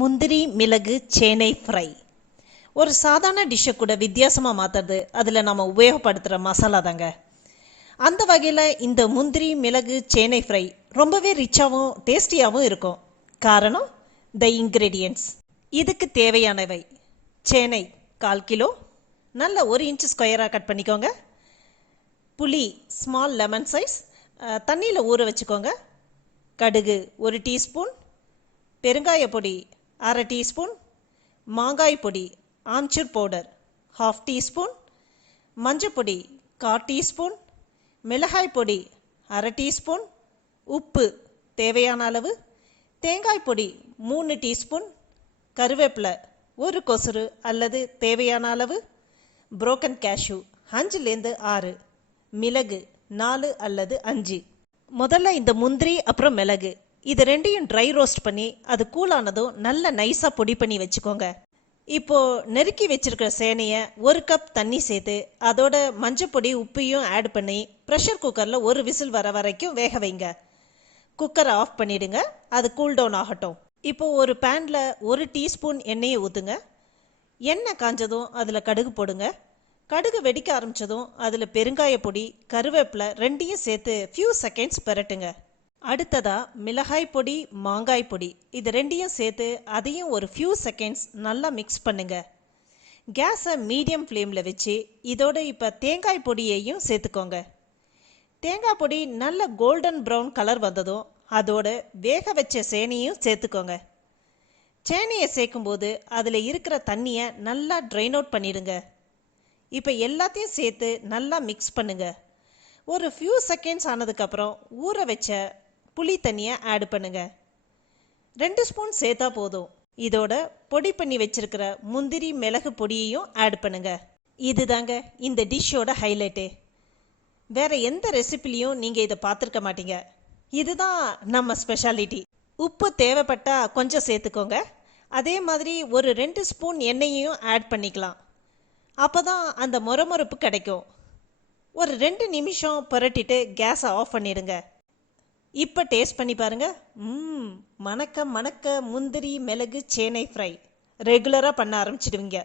முந்திரி மிளகு சேனை ஃப்ரை ஒரு சாதாரண டிஷ்ஷை கூட வித்தியாசமாக மாற்றுறது அதில் நம்ம உபயோகப்படுத்துகிற மசாலா தாங்க. அந்த வகையில் இந்த முந்திரி மிளகு சேனை ஃப்ரை ரொம்பவே ரிச்சாகவும் டேஸ்டியாகவும் இருக்கும். காரணம் த இன்க்ரீடியன்ட்ஸ் இதுக்கு தேவையானவை. சேனை கால் கிலோ. நல்ல ஒரு இன்ச் ஸ்கொயராக கட் பண்ணிக்கோங்க. புளி ஸ்மால் லெமன் சைஸ் தண்ணியில் ஊற வச்சுக்கோங்க. கடுகு ஒரு டீஸ்பூன் பெருங்காய பொடி அரை டீஸ்பூன் மாங்காய் பொடி ஆம்ச்சூர் பவுடர் ஹாஃப் டீஸ்பூன் மஞ்சப்பொடி கால் டீஸ்பூன் மிளகாய் பொடி அரை டீஸ்பூன் உப்பு தேவையான அளவு தேங்காய் பொடி மூணு டீஸ்பூன் கருவேப்பிலை ஒரு கொசுறு அல்லது தேவையான அளவு புரோக்கன் கேஷ்யூ அஞ்சுலேருந்து ஆறு மிளகு நாலு அல்லது அஞ்சு. முதல்ல இந்த முந்திரி அப்புறம் மிளகு. இது ரெண்டையும் ட்ரை ரோஸ்ட் பண்ணி அது கூலானதும் நல்ல நைஸாக பொடி பண்ணி வச்சுக்கோங்க. இப்போ நெருக்கி வச்சிருக்கிற சேனையை ஒரு கப் தண்ணி சேர்த்து அதோட மஞ்சப்பொடி உப்பையும் ஆட் பண்ணி ப்ரெஷர் குக்கரில் ஒரு விசில் வர வரைக்கும் வேக வைங்க. குக்கரை ஆஃப் பண்ணிடுங்க அது கூல் டவுன் ஆகட்டும். இப்போ ஒரு பேனில் ஒரு டீஸ்பூன் எண்ணெயை ஊற்றுங்க எண்ணெய் காஞ்சதும் அதில் கடுகு போடுங்க. கடுகு வெடிக்க ஆரம்பிச்சதும் அதில் பெருங்காய பொடி கருவேப்பிலை ரெண்டையும் சேர்த்து ஃபியூ செகண்ட்ஸ் பெரட்டுங்க. அடுத்ததா மிளகாய் பொடி மாங்காய் பொடி. இது ரெண்டையும் சேர்த்து அதையும் ஒரு ஃபியூ செகண்ட்ஸ் நல்லா மிக்ஸ் பண்ணுங்க. கேஸை மீடியம் ஃப்ளேமில் வச்சு இதோட இப்போ தேங்காய் பொடியையும் சேர்த்துக்கோங்க. தேங்காய் பொடி நல்ல கோல்டன் ப்ரௌன் கலர் வந்ததும் அதோட வேக வச்ச சேனையும் சேர்த்துக்கோங்க. சேனையை சேர்க்கும்போது அதில் இருக்கிற தண்ணியை நல்லா ட்ரைன் அவுட் பண்ணிடுங்க. இப்போ எல்லாத்தையும் சேர்த்து நல்லா மிக்ஸ் பண்ணுங்க. ஒரு ஃபியூ செகண்ட்ஸ் ஆனதுக்கப்புறம் ஊற வச்ச புளி தண்ணியை ஆட் பண்ணுங்க. ரெண்டு ஸ்பூன் சேர்த்தா போதும். இதோட பொடி பண்ணி வச்சிருக்கிற முந்திரி மிளகு பொடியையும் ஆட் பண்ணுங்க. இதுதாங்க இந்த டிஷ்ஷோட ஹைலைட்டே வேற எந்த ரெசிபிலையும் நீங்கள் இதை பார்த்துருக்க மாட்டீங்க. இதுதான் நம்ம ஸ்பெஷாலிட்டி உப்பு தேவைப்பட்டா கொஞ்சம் சேர்த்துக்கோங்க. அதே மாதிரி ஒரு ரெண்டு ஸ்பூன் எண்ணெயையும் ஆட் பண்ணிக்கலாம். அப்போ தான் அந்த மொரமொரப்பு கிடைக்கும். ஒரு ரெண்டு நிமிஷம் புரட்டிட்டு கேஸை ஆஃப் பண்ணிடுங்க. இப்போ டேஸ்ட் பண்ணி பாருங்க. ம் மணக்க மணக்க முந்திரி மிளகு சேனை ஃப்ரை ரெகுலராக பண்ண ஆரம்பிச்சிடுவீங்க.